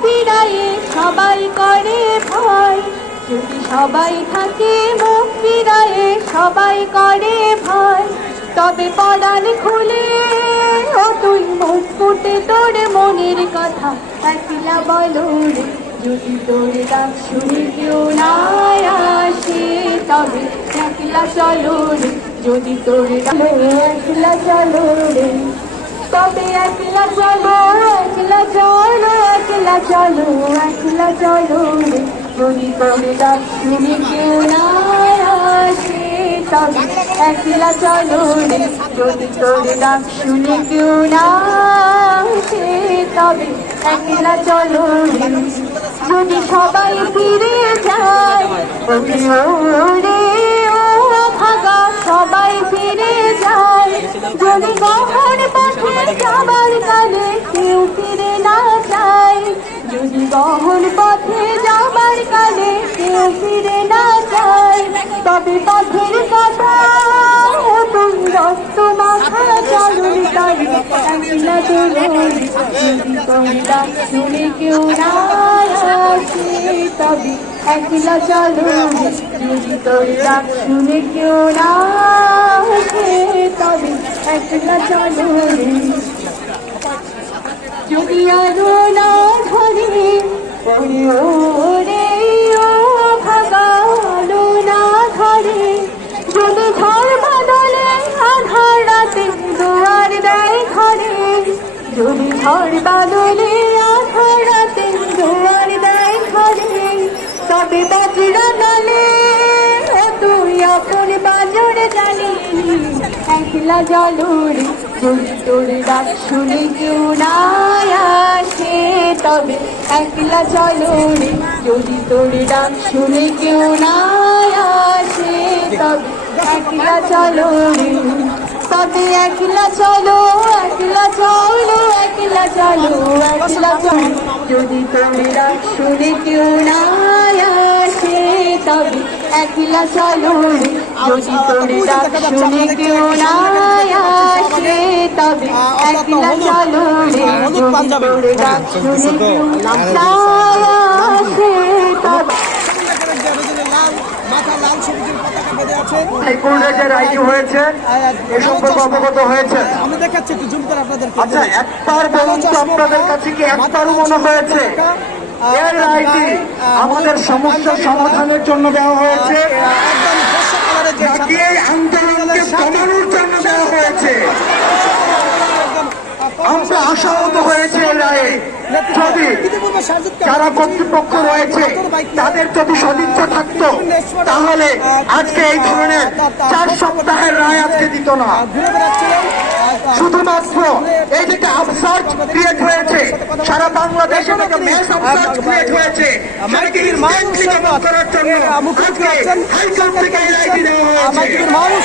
ফিরায়ে সবাই করে ভয়। যদি সবাই থাকে মুখ ফিরায়ে সবাই করে ভয়। তবে পড়ালে খুলে ও তুই মুখ ফুটে তোর মনের কথা। একলা বলো রে, যদি তোর ডাক শুনে কেউ না আসে, তবে একলা চলো রে, যদি তোর ডাক একলা চলো রে। তবে একলা চলো একলা চলো একলা চলো একলা চলো রে যদি তোর ডাক শুনে কেউ না আসে তবে একলা চলো রে যদি তোর ডাক শুনে কেউ না তবে একলা চলো রে যদি সবাই ফিরে যায় ফিরে না যায়, তবে পথের কথা তুমি রক্ত মাখা চলুন তাই একলা চলুন শুনে কেউ না আসে তবে একলা চলুন শুনে কেউ না তবে একলা চলুন যদি আরও না ধরে ওরে যদি ঘর বদলে আধার রাতে দুয়ার দেয় ঘরে। তবে বাজরা ও তুই আপন বাজর জানি। একলা জলুর যদি তোর ডাক শুনে না আসে। তবে একলা চলো যদি তোর ডাক শুনে কেউ না আসে। তবে একলা চলো তবে একলা চলো একলা চলো চলো একলা যদি ডাক শুনে কেউ না আসে তবে একলা চলো যদি ডাক শুনে কেউ না তবে একলা চলো শুনে কেউ তবে মাথা লাল সবুজের বেঁধে আছে হাইকোর্টে যে রায়টি হয়েছে এ সম্পর্কে অবগত হয়েছে। আমি দেখাচ্ছি একটু জুম করে আপনাদেরকে। আচ্ছা একবার বলুন তো আপনাদের কাছে কি একবারও মনে হয়েছে? এর রায়টি আমাদের সমস্যা সমাধানের জন্য দেওয়া হয়েছে। নাকি আন্দোলনকে জন্য দেওয়া হয়েছে। আমরা আশাহত হয়েছে। যদি যারা কর্তৃপক্ষ রয়েছে, তাদের যদি সদিচ্ছা থাকতো, তাহলে আজকে এই ধরনের চার সপ্তাহের রায় আজকে দিত না। শুধুমাত্র এই যেটা আফসার্চ ক্রিয়েট হয়েছে, সারা বাংলাদেশে ক্রিয়েট হয়েছে করার জন্য থেকে মানুষ